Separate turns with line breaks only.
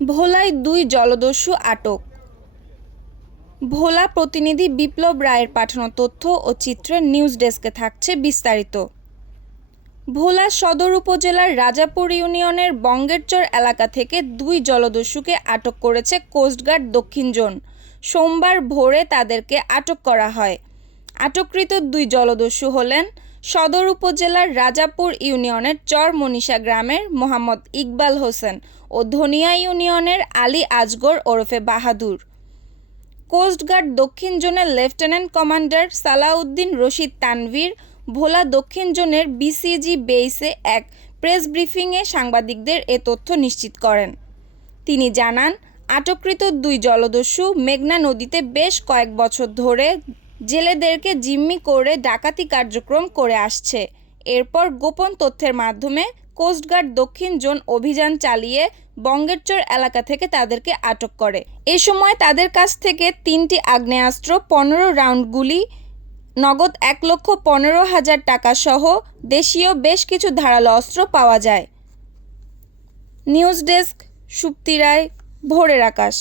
ভোলায় দুই জলদস্যু আটক। ভোলা প্রতিনিধি বিপ্লব রায়ের পাঠানো তথ্য ও চিত্রের নিউজ ডেস্কে থাকছে বিস্তারিত। ভোলা সদর উপজেলার রাজাপুর ইউনিয়নের বঙ্গেরচর এলাকা থেকে দুই জলদস্যুকে আটক করেছে কোস্টগার্ড দক্ষিণ জোন। সোমবার ভোরে তাদেরকে আটক করা হয়। আটককৃত দুই জলদস্যু হলেন সদর উপজেলার রাজাপুর ইউনিয়নের চর মনীষা গ্রামের মোহাম্মদ ইকবাল হোসেন ও ধনিয়া ইউনিয়নের আলী আজগর ওরফে বাহাদুর। কোস্টগার্ড দক্ষিণ জোনের লেফটেন্যান্ট কমান্ডার সালাউদ্দিন রশিদ তানভীর ভোলা দক্ষিণ জোনের বিসিজি বেইসে এক প্রেস ব্রিফিংয়ে সাংবাদিকদের এ তথ্য নিশ্চিত করেন। তিনি জানান, আটককৃত দুই জলদস্যু মেঘনা নদীতে বেশ কয়েক বছর ধরে জেলেদেরকে জিম্মি করে ডাকাতি কার্যক্রম করে আসছে। এরপর গোপন তথ্যের মাধ্যমে কোস্টগার্ড দক্ষিণ জোন অভিযান চালিয়ে বঙ্গেরচর এলাকা থেকে তাদেরকে আটক করে। এ সময় তাদের কাছ থেকে তিনটি আগ্নেয়াস্ত্র, পনেরো রাউন্ড গুলি, নগদ এক লক্ষ পনেরো হাজার টাকা সহ দেশীয় বেশ কিছু ধারালো অস্ত্র পাওয়া যায়। নিউজ ডেস্ক, সুপ্তি রায়, ভোরের আকাশ।